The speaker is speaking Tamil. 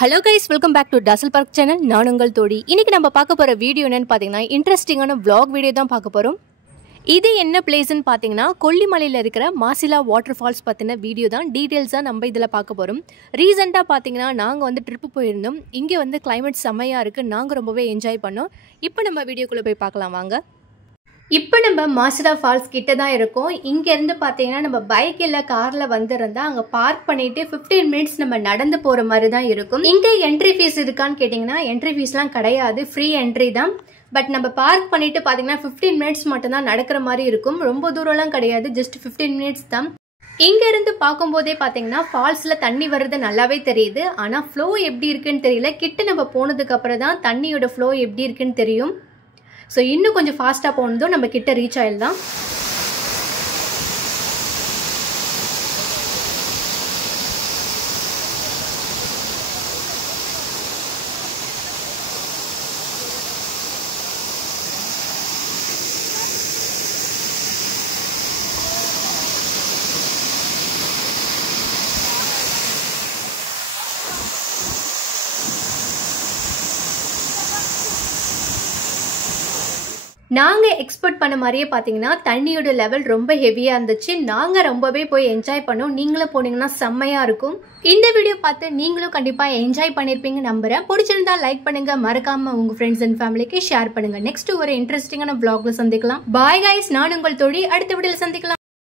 Hello guys, welcome back to Dazzle Park channel. நான் உங்கள் தோடி. இன்னைக்கு நம்ம பார்க்க போற வீடியோ என்னன்னு பாத்தீங்கன்னா இன்ட்ரஸ்டிங்கான vlog வீடியோ தான் பார்க்க போறோம். இது என்ன பிளேஸ்னு பாத்தீங்கன்னா கொல்லிமலையில இருக்கிற மாசிலா வாட்டர் ஃபால்ஸ் பத்தின வீடியோ தான் டீடைல்ஸா நம்ம இதல பார்க்க போறோம். ரீசன்ட்டா பாத்தீங்கன்னா நாங்க வந்து ட்ரிப் போயிருந்தோம். இங்க வந்து climate செமையா இருக்கு. நாங்க ரொம்பவே என்ஜாய் பண்ணோம். இப்போ நம்ம வீடியோக்குள்ள போய் பார்க்கலாம் வாங்க. இப்போ நம்ம மாசிலா ஃபால்ஸ் கிட்ட தான் இருக்கோம். இங்க இருந்து பாத்தீங்கன்னா நம்ம பைக் இல்ல கார்ல வந்திருந்தா அங்க பார்க் பண்ணிட்டு 15 மினிட்ஸ் நம்ம நடந்து போற மாதிரி தான் இருக்கும். இங்க என்ட்ரி ஃபீஸ் இருக்கான்னு கேட்டிங்கன்னா என்ட்ரி ஃபீஸ்லாம் கிடையாது, ஃப்ரீ என்ட்ரி தான். பட் நம்ம பார்க் பண்ணிட்டு பாத்தீங்கன்னா 15 மினிட்ஸ் மட்டும் தான் நடக்கிற மாதிரி இருக்கும். ரொம்ப தூரம்லாம் கிடையாது, ஜஸ்ட் 15 மினிட்ஸ் தான். இங்க இருந்து பார்க்கும்போதே பாத்தீங்கன்னா ஃபால்ஸ்ல தண்ணி வர்றது நல்லாவே தெரியுது. ஆனா ஃப்ளோ எப்படி இருக்குன்னு தெரியல. கிட்ட நம்ம போனதுக்கு அப்புறம் தான் தண்ணியோட ஃப்ளோ எப்படி இருக்குன்னு தெரியும். ஸோ இன்னும் கொஞ்சம் ஃபாஸ்ட்டாக போனதும் நம்ம கிட்ட ரீச் ஆயிடலாம். நாங்க எக்ஸ்பெக்ட் பண்ண மாதிரியே பாத்தீங்கன்னா தண்ணியோட லெவல் ரொம்ப ஹெவியா இருந்துச்சு. நாங்க ரொம்பவே போய் என்ஜாய் பண்ணோம். நீங்களும் போனீங்கன்னா செம்மையா இருக்கும். இந்த வீடியோ பார்த்து நீங்களும் கண்டிப்பா என்ஜாய் பண்ணிருப்பீங்க நம்புறேன். பிடிச்சிருந்தா லைக் பண்ணுங்க, மறக்காம உங்க ஃப்ரெண்ட்ஸ் அண்ட் ஃபேமிலிக்கு ஷேர் பண்ணுங்க. நெக்ஸ்ட் ஒரு இன்ட்ரெஸ்டிங்கான vlogல சந்திக்கலாம். பாய் கைஸ், நான் உங்கள் தோழி. அடுத்த வீடியோல சந்திக்கலாம்.